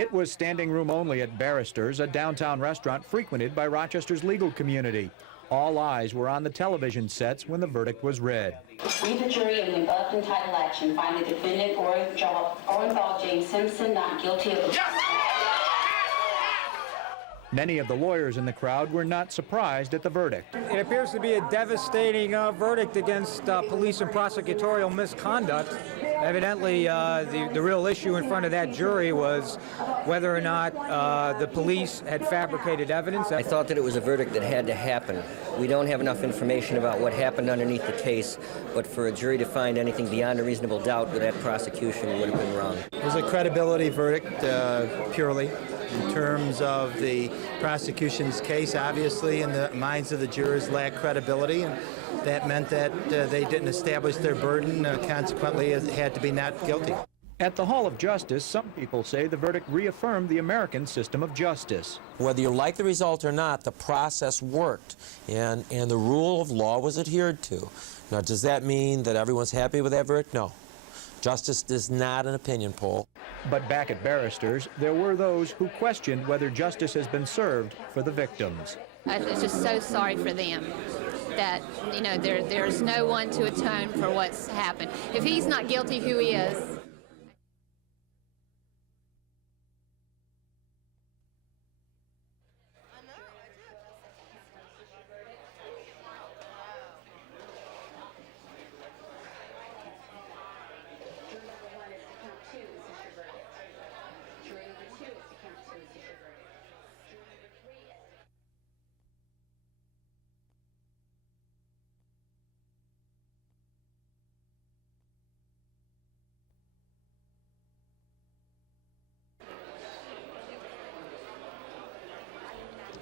It was standing room only at Barrister's, a downtown restaurant frequented by Rochester's legal community. All eyes were on the television sets when the verdict was read. We, the jury in the above entitled action, find the defendant Orenthal James Simpson not guilty of the... Many of the lawyers in the crowd were not surprised at the verdict. It appears to be a devastating verdict against police and prosecutorial misconduct. Evidently, the real issue in front of that jury was whether or not the police had fabricated evidence. I thought that it was a verdict that had to happen. We don't have enough information about what happened underneath the case, but for a jury to find anything beyond a reasonable doubt with that prosecution would have been wrong. It was a credibility verdict, purely. In terms of the prosecution's case, obviously, in the minds of the jurors lacked credibility, and that meant that they didn't establish their burden. Consequently, it had to be not guilty. At the Hall of Justice, some people say the verdict reaffirmed the American system of justice. Whether you like the result or not, the process worked, and the rule of law was adhered to. Now, does that mean that everyone's happy with that verdict? No. Justice is not an opinion poll. But back at Barrister's, there were those who questioned whether justice has been served for the victims. I was just so sorry for them that, you know, there's no one to atone for what's happened. If he's not guilty, who is?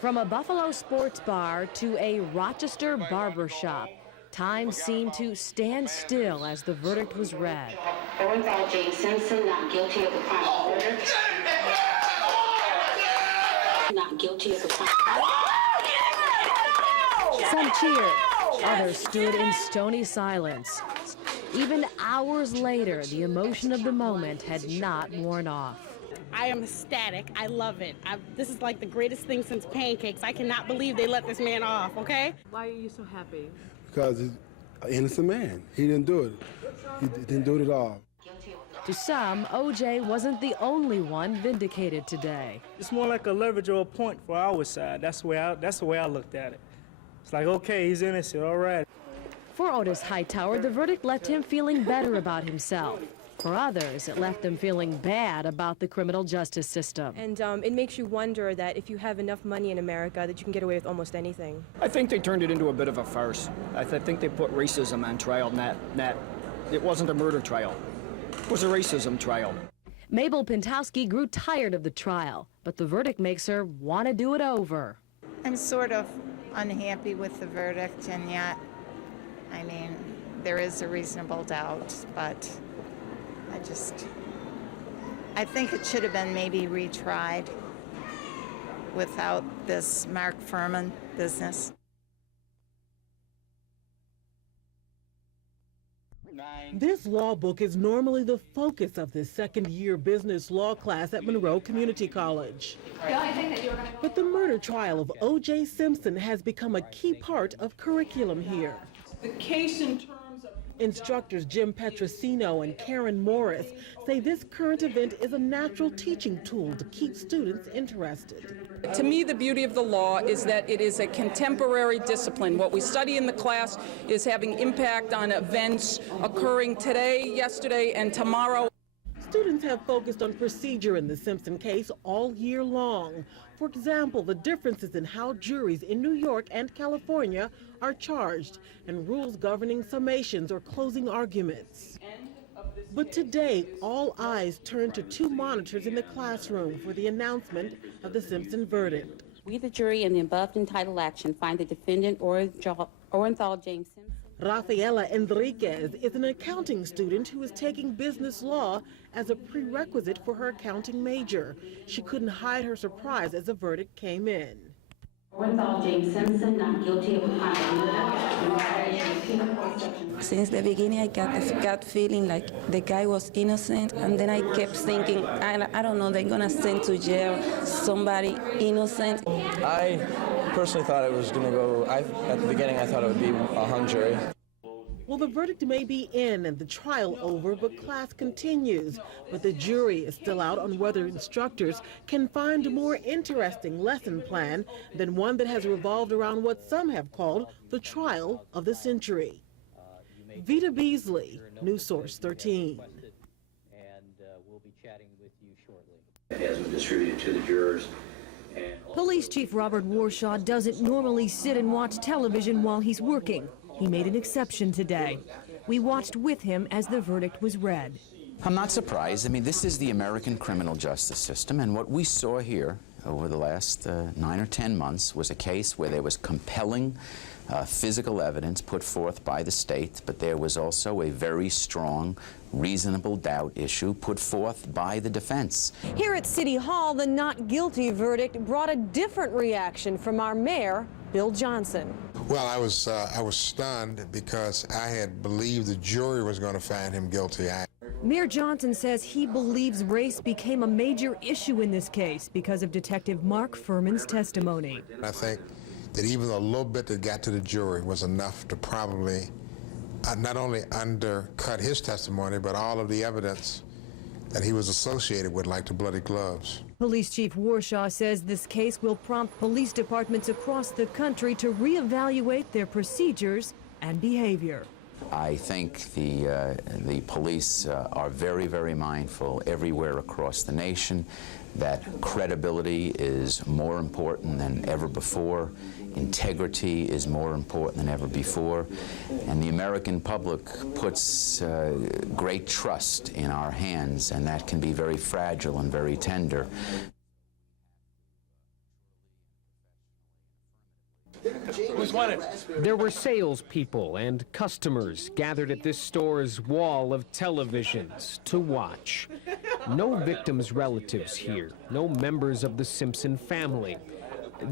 From a Buffalo sports bar to a Rochester barber shop, time seemed to stand still as the verdict was read. Orenthal James Simpson not guilty of the crime of murder. Not guilty of the crime. Some cheered, others stood in stony silence. Even hours later, the emotion of the moment had not worn off. I am ecstatic. I love it. This is like the greatest thing since pancakes. I cannot believe they let this man off, okay? Why are you so happy? Because he's an innocent man. He didn't do it. He didn't do it at all. To some, O.J. wasn't the only one vindicated today. It's more like a leverage or a point for our side. That's the way I looked at it. It's like, okay, he's innocent, all right. For Otis Hightower, the verdict left him feeling better about himself. For others, it left them feeling bad about the criminal justice system. And it makes you wonder that if you have enough money in America that you can get away with almost anything. I think they turned it into a bit of a farce. I think they put racism on trial, not it wasn't a murder trial. It was a racism trial. Mabel Pentowski grew tired of the trial, but the verdict makes her want to do it over. I'm sort of unhappy with the verdict, and yet, I mean, there is a reasonable doubt, but I think it should have been maybe retried without this Mark Furman business. This law book is normally the focus of the second-year business law class at Monroe Community College. But the murder trial of O.J. Simpson has become a key part of curriculum here. The case in terms of instructors Jim Petrosino and Karen Morris say this current event is a natural teaching tool to keep students interested. To me, the beauty of the law is that it is a contemporary discipline. What we study in the class is having impact on events occurring today, yesterday, and tomorrow. Students have focused on procedure in the Simpson case all year long. For example, the differences in how juries in New York and California are charged and rules governing summations or closing arguments. But today, all eyes turn to two monitors in the classroom for the announcement of the Simpson verdict. We, the jury in the above entitled action, find the defendant Orenthal James Simpson. Rafaela Enriquez is an accounting student who is taking business law as a prerequisite for her accounting major. She couldn't hide her surprise as the verdict came in. Orenthal James Simpson not guilty of a crime of murder. Since the beginning, I got this gut feeling like the guy was innocent, and then I kept thinking, I don't know, they're gonna send to jail somebody innocent. I personally thought it was gonna go, at the beginning I thought it would be a hung jury. Well, the verdict may be in and the trial over, but class continues. But the jury is still out on whether instructors can find a more interesting lesson plan than one that has revolved around what some have called the trial of the century. Vita Beasley, News Source 13. We'll be chatting with you shortly. It has been distributed to the jurors. Police Chief Robert Warshaw doesn't normally sit and watch television while he's working. He made an exception today. We watched with him as the verdict was read. I'm not surprised. I mean, this is the American criminal justice system, and what we saw here over the last 9 or 10 months was a case where there was compelling physical evidence put forth by the state, but there was also a very strong reasonable doubt issue put forth by the defense. Here at City Hall, the not guilty verdict brought a different reaction from our mayor, Bill Johnson. Well, I was stunned because I had believed the jury was going to find him guilty. Mayor Johnson says he believes race became a major issue in this case because of Detective Mark Furman's testimony. I think that even a little bit that got to the jury was enough to probably not only undercut his testimony, but all of the evidence that he was associated with, like the bloody gloves. Police Chief Warshaw says this case will prompt police departments across the country to reevaluate their procedures and behavior. I think the police are very, very mindful everywhere across the nation that credibility is more important than ever before. Integrity is more important than ever before. And the American public puts great trust in our hands, and that can be very fragile and very tender. There were salespeople and customers gathered at this store's wall of televisions to watch. No victims' relatives here, no members of the Simpson family.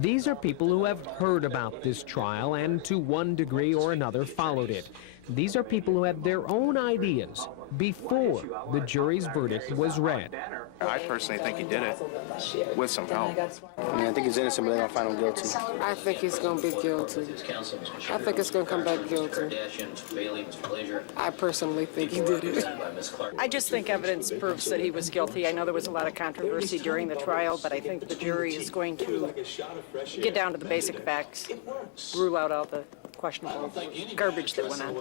These are people who have heard about this trial and to one degree or another followed it. These are people who had their own ideas before the jury's verdict was read. I personally think he did it with some help. I mean, I think he's innocent, but they're going to find him guilty. I think he's going to be guilty. I think it's going to come back guilty. I personally think he did it. I just think evidence proves that he was guilty. I know there was a lot of controversy during the trial, but I think the jury is going to get down to the basic facts, rule out all the questionable garbage that went on.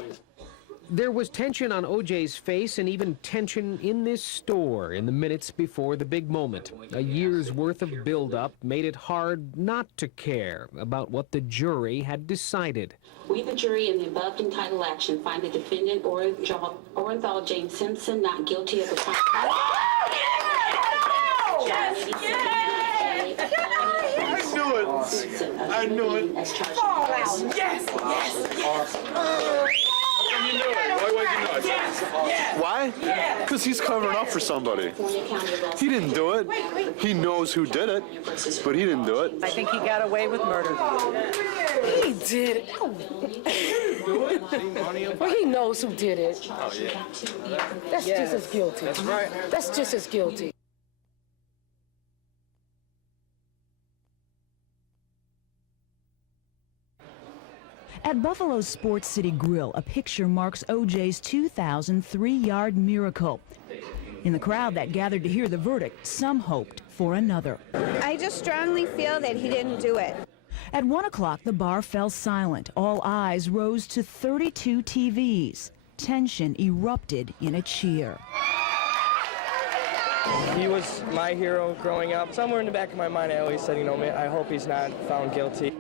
There was tension on O.J.'s face and even tension in this store in the minutes before the big moment. A year's worth of buildup made it hard not to care about what the jury had decided. We, the jury, in the above entitled action, find the defendant Orenthal James Simpson not guilty of the crime. Yes! I knew it. Yes! You knew it. Why would you know it? Why? Because he's covering up for somebody. He didn't do it. He knows who did it, but he didn't do it. I think he got away with murder. He did it. Well, he knows who did it. Oh, yeah. That's just as guilty. That's right. That's just as guilty. At Buffalo's Sports City Grill, a picture marks O.J.'s 2003-yard miracle. In the crowd that gathered to hear the verdict, some hoped for another. I just strongly feel that he didn't do it. At 1 o'clock, the bar fell silent. All eyes rose to 32 TVs. Tension erupted in a cheer. He was my hero growing up. Somewhere in the back of my mind, I always said, I hope he's not found guilty.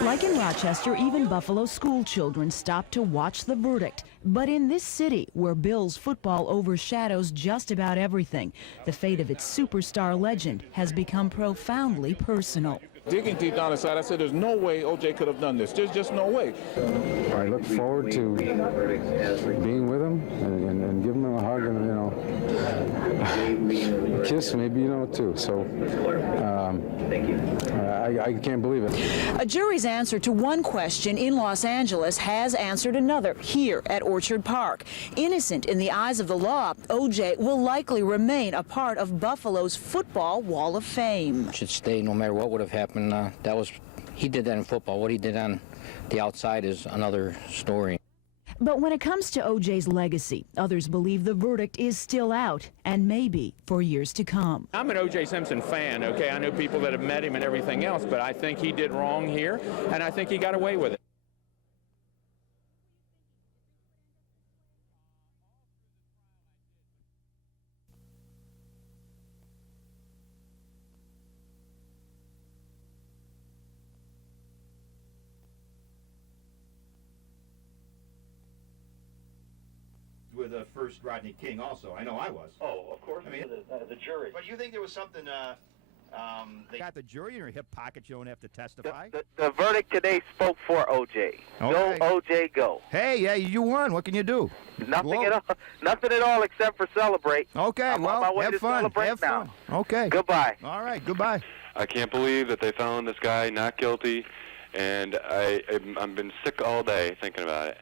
Like in Rochester, even Buffalo school children stopped to watch the verdict. But in this city, where Bills football overshadows just about everything, the fate of its superstar legend has become profoundly personal. Digging deep down inside, I said, there's no way O.J. could have done this. There's just no way. I look forward to being with him and giving him a hug and, kiss, maybe you know too. So I can't believe it. A jury's answer to one question in Los Angeles has answered another here at Orchard Park. Innocent in the eyes of the law, O.J. will likely remain a part of Buffalo's football wall of fame. Should stay no matter what would have happened. He did that in football. What he did on the outside is another story. But when it comes to O.J.'s legacy, others believe the verdict is still out, and maybe for years to come. I'm an O.J. Simpson fan, okay? I know people that have met him and everything else, but I think he did wrong here, and I think he got away with it. With the first Rodney King also. I know I was. Oh, of course, I mean, the jury. But you think there was something, they got the jury in your hip pocket, you don't have to testify? The verdict today spoke for O.J. Okay. Go, O.J., go. Hey, yeah, you won. What can you do? Nothing at all except for celebrate. Okay, I'm on my way to celebrate have now. fun. Okay. Goodbye. All right, goodbye. I can't believe that they found this guy not guilty, and I've been sick all day thinking about it.